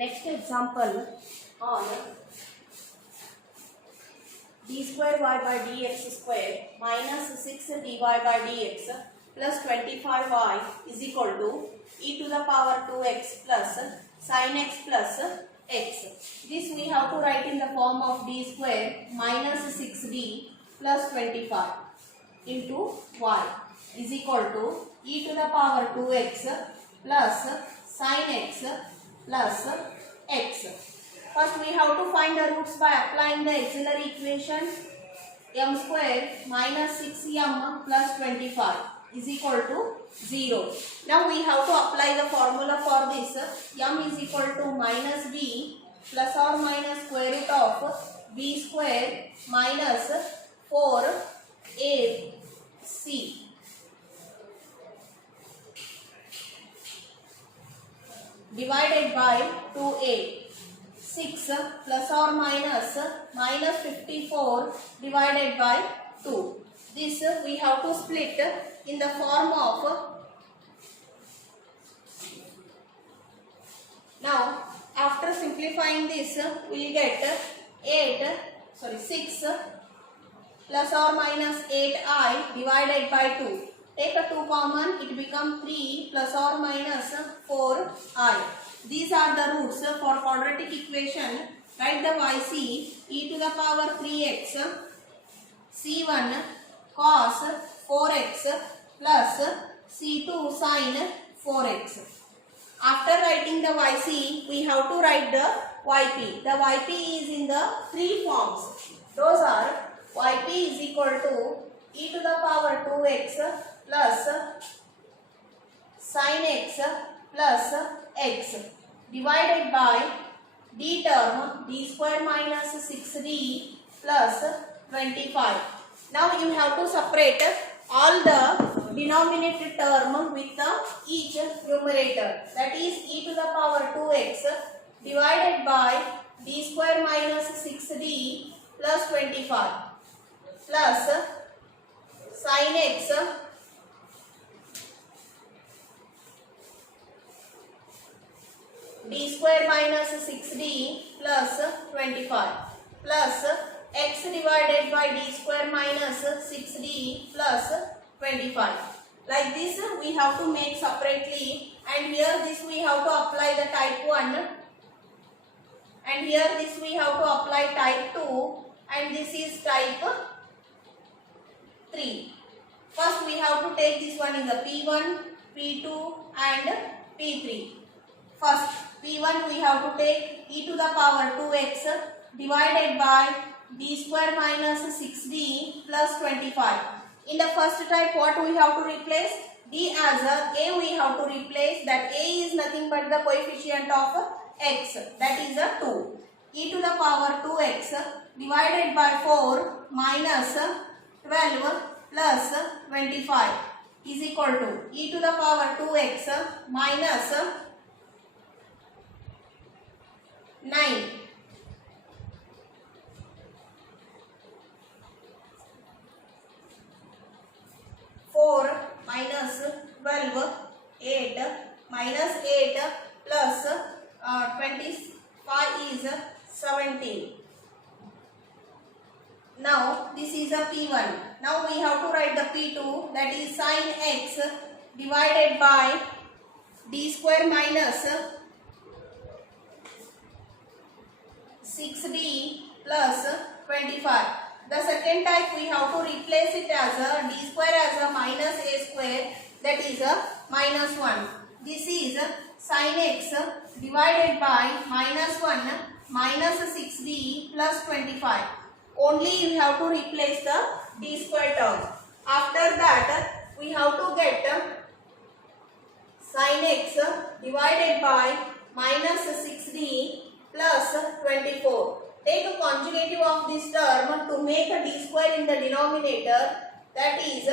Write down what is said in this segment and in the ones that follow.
Next example on d square y by dx square minus 6 dy by dx plus 25y is equal to e to the power 2x plus sin x plus x. This we have to write in the form of d square minus 6d plus 25 into y is equal to e to the power 2x plus sin x plus x. First we have to find the roots by applying the auxiliary equation. M square minus 6m plus 25 is equal to 0. Now we have to apply the formula for this. M is equal to minus b plus or minus square root of b square minus 4ac divided by 2a. 6 plus or minus 54 divided by 2. This we have to split in the form of, now after simplifying this we will get 6 plus or minus 8i divided by 2. Take a 2 common, it becomes 3 plus or minus 4i. These are the roots for quadratic equation. Write the yc e to the power 3x c1 cos 4x plus c2 sin 4x. After writing the yc, we have to write the yp. The yp is in the three forms. Those are yp is equal to e to the power 2x plus sin x plus x divided by d term d square minus 6d plus 25. Now you have to separate all the denominator term with each numerator. That is e to the power 2x divided by d square minus 6d plus 25 plus sin x d square minus 6d plus 25 plus x divided by d square minus 6d plus 25. Like this we have to make separately, and here this we have to apply the type 1, and here this we have to apply type 2, and this is type 3. First we have to take this one in the P1, P2 and P3. First P1 we have to take e to the power 2x divided by d square minus 6d plus 25. In the first type what we have to replace? D as a we have to replace. That a is nothing but the coefficient of x, that is a 2. E to the power 2x divided by 4 minus 12 plus 25 is equal to e to the power 2x minus 9. Minus 12, 8 minus 8 plus 25 is 17. Now this is a P1. Now we have to write the P2, that is sin x divided by d square minus 6d plus 25. The second type we have to replace it as a d square as a minus a square, that is a minus 1. This is sin x divided by minus 1 minus 6d plus 25. Only you have to replace the d square term. After that we have to get sin x divided by minus 6d plus 24. Take a conjugative of this term to make a d square in the denominator, that is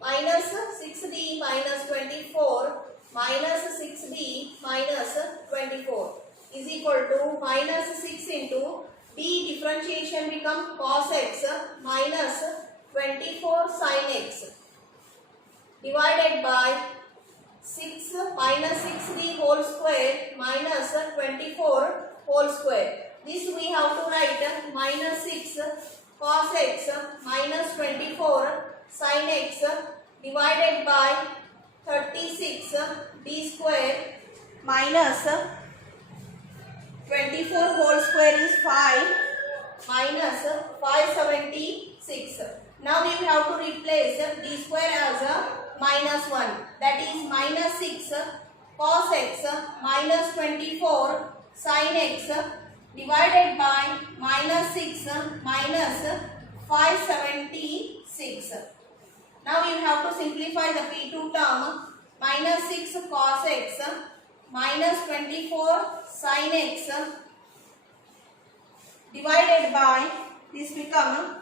minus 6d minus 24 minus 6d minus 24 is equal to minus 6 into d differentiation becomes cos x minus 24 sin x divided by 6 minus 6d whole square minus 24 whole square. This we have to write minus 6 cos x minus 24 sin x divided by 36 d square minus 24 whole square is 5 minus 576. Now we have to replace d square as a minus 1, that is minus 6 cos x minus 24 sin x divided by minus 6 minus 576. Now you have to simplify the P2 term. Minus 6 cos x minus 24 sin x divided by, this become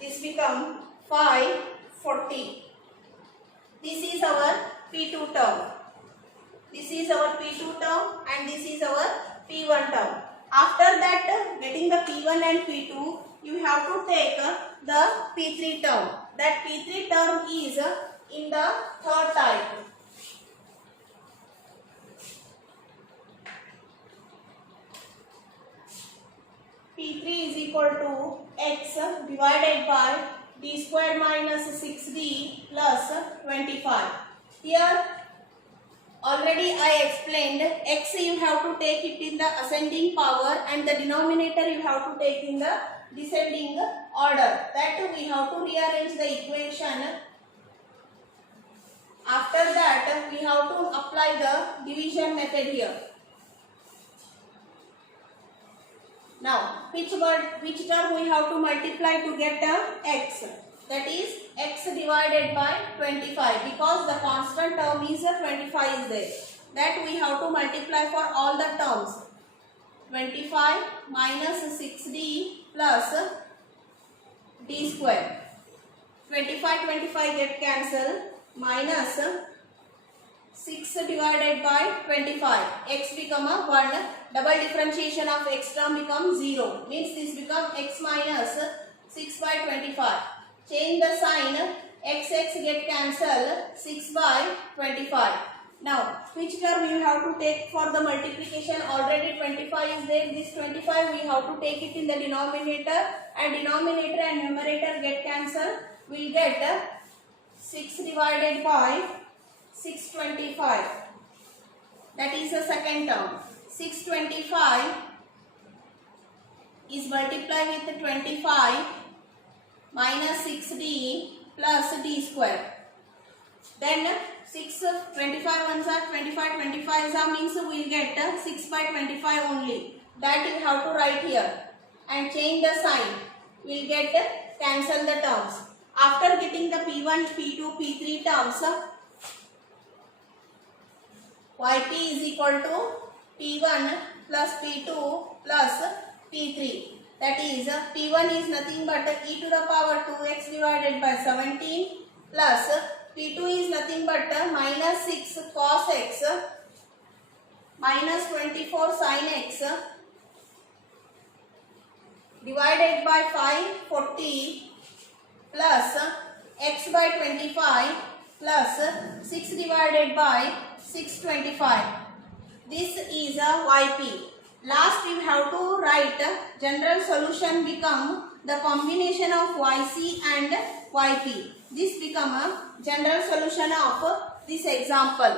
this become 540. This is our P2 term. This is our P2 term and this is our P1 term. After that, getting the P1 and P2, you have to take the P3 term. That P3 term is in the third type. P3 is equal to x divided by d square minus 6d plus 25. Here already I explained, x you have to take it in the ascending power and the denominator you have to take in the descending order. That we have to rearrange the equation. After that we have to apply the division method here. Now which term we have to multiply to get x? That is x divided by 25, because the constant term is 25 is there. That we have to multiply for all the terms. 25 minus 6d plus d square. 25 get cancelled, minus 6 divided by 25. X become a 1. Double differentiation of x term becomes 0. Means this become x minus 6 by 25. Change the sign, x get cancelled, 6 by 25. Now, which term you have to take for the multiplication? Already 25 is there. This 25 we have to take it in the denominator, and denominator and numerator get cancelled. We will get 6 divided by 625. That is the second term. 625 is multiplied with 25 minus 6d plus d square. Then 25 ones are 25, 25 are means we will get 6 by 25 only. That you have to write here and change the sign. We will get cancel the terms. After getting the P1, P2, P3 terms, yp is equal to P1 plus P2 plus P3. That is P1 is nothing but e to the power 2x divided by 17 plus P2 is nothing but minus 6 cos x minus 24 sin x divided by 540 plus x by 25 plus 6 divided by 625. This is a yp. Last you have to write general solution become the combination of yc and yp. This become a general solution of this example.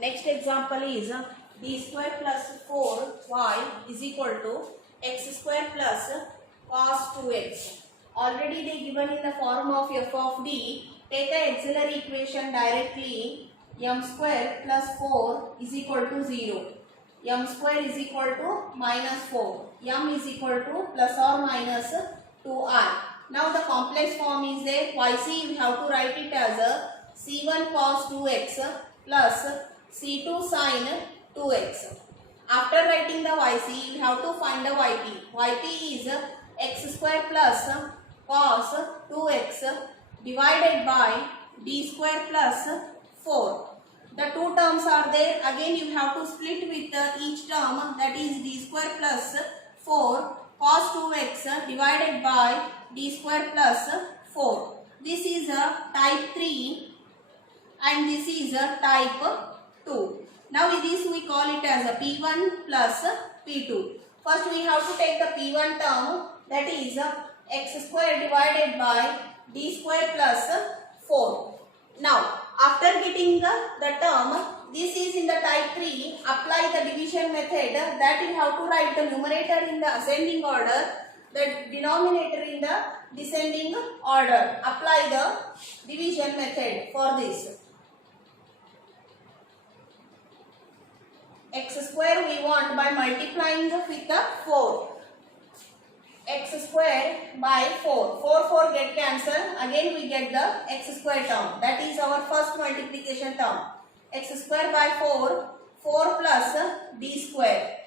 Next example is d square plus 4y is equal to x square plus cos 2x. Already they given in the form of f of d. Take the auxiliary equation directly. M square plus 4 is equal to 0. M square is equal to minus 4. M is equal to plus or minus 2r. Now the complex form is there. Yc you have to write it as a c1 cos 2x plus c2 sin 2x. After writing the yc, you have to find the yp. Yp is x square plus cos 2x divided by d square plus 4. the two terms are there. Again you have to split with each term, that is d square plus 4 cos 2x divided by d square plus 4. This is a type 3 and this is a type 2. Now this we call it as a P1 plus P2. First we have to take the P1 term, that is x square divided by d square plus 4. Now after getting the term, this is in the type 3, apply the division method, that you have to write the numerator in the ascending order, the denominator in the descending order. Apply the division method for this. X square we want by multiplying with the 4. X square by 4. 4 get cancelled. Again we get the x square term. That is our first multiplication term. X square by 4. 4 plus d square.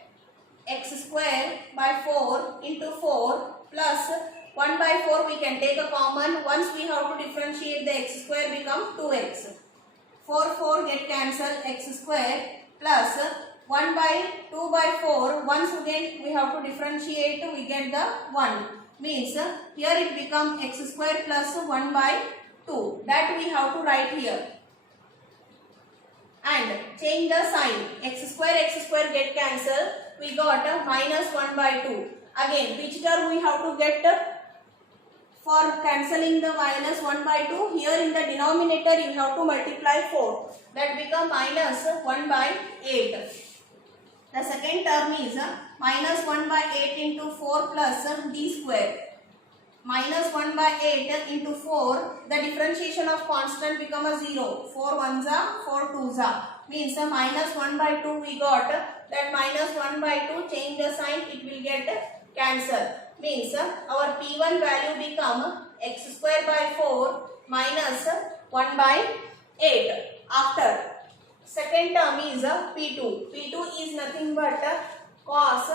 X square by 4 into 4 plus 1 by 4 we can take a common. Once we have to differentiate, the x square become 2x. 4 get cancelled. X square plus 1 by 2 by 4, once again we have to differentiate, we get the 1. Means here it becomes x square plus 1 by 2. That we have to write here. And change the sign. X square get cancelled. We got minus 1 by 2. Again, which term we have to get for cancelling the minus 1 by 2? Here in the denominator you have to multiply 4. That become minus 1 by 8. The second term is minus 1 by 8 into 4 plus d square. Minus 1 by 8 into 4, the differentiation of constant become a 0. 4 ones are, 4 twos are. Means minus 1 by 2 we got, that minus 1 by 2, change the sign, it will get cancelled. Means our P1 value become x square by 4 minus 1 by 8. After second term is P2. P2 is nothing but cos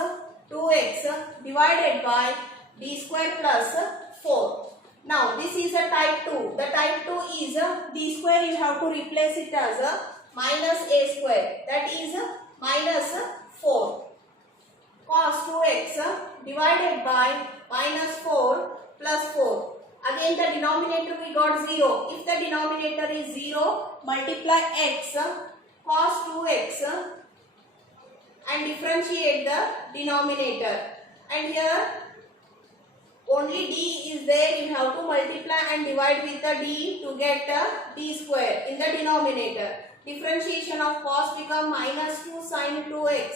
2x divided by d square plus 4. Now this is a type 2. The type 2 is d square, you have to replace it as minus a square. That is minus 4. Cos 2x divided by minus 4 plus 4. Again the denominator we got 0. If the denominator is 0, multiply x cos 2x and differentiate the denominator. And here only d is there, you have to multiply and divide with the d to get d square in the denominator. Differentiation of cos become minus 2 sin 2x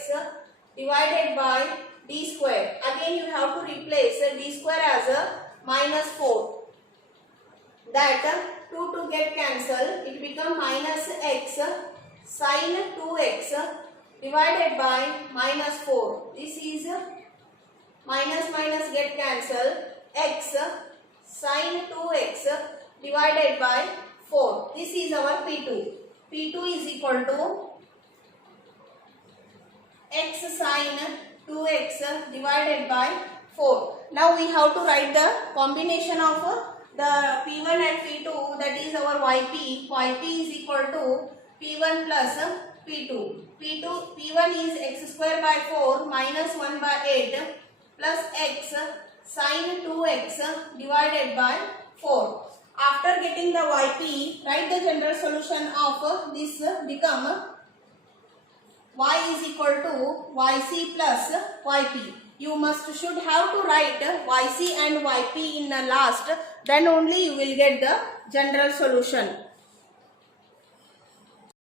divided by d square. Again you have to replace d square as a minus 4. That 2 to get cancelled, it become minus x sin 2x divided by minus 4. This is minus get cancelled, x sin 2x divided by 4. This is our P2. P2 is equal to x sin 2x divided by 4. Now we have to write the combination of the P1 and P2, that is our YP. YP is equal to P1 plus P2. P1 is x square by 4 minus 1 by 8 plus x sin 2x divided by 4. After getting the YP, write the general solution of this become y is equal to yc plus yp. You should have to write yc and yp in the last, then only you will get the general solution.